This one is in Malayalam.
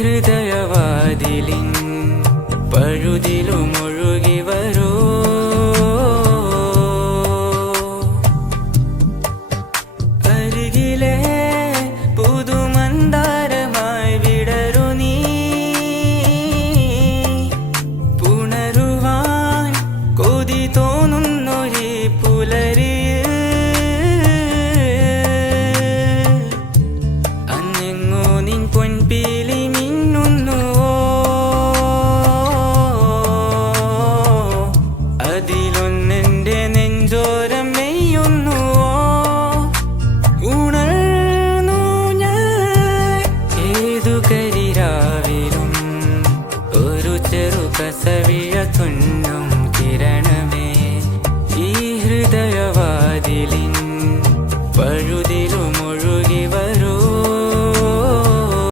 ഹൃദയവാതിലിൻ പഴുതിലുമൊഴുകി വരൂ. അരികിലെ പുതുമന്ദാരമായി വിടരു നീ. പുണരുവാൻ കൊതി തോന്നുന്നൊരു പുലരി. അന്നെങ്ങോ നിൻ പൊൻപീലി മിന്നുന്നുവോ, അതിലൊന്നെന്റെ നെഞ്ചോരം മെയ്യുന്നുവോ. ഉണർന്നു ഞാൻ ഏതു കരിരാവിലും ഒരു ചെറു കസവി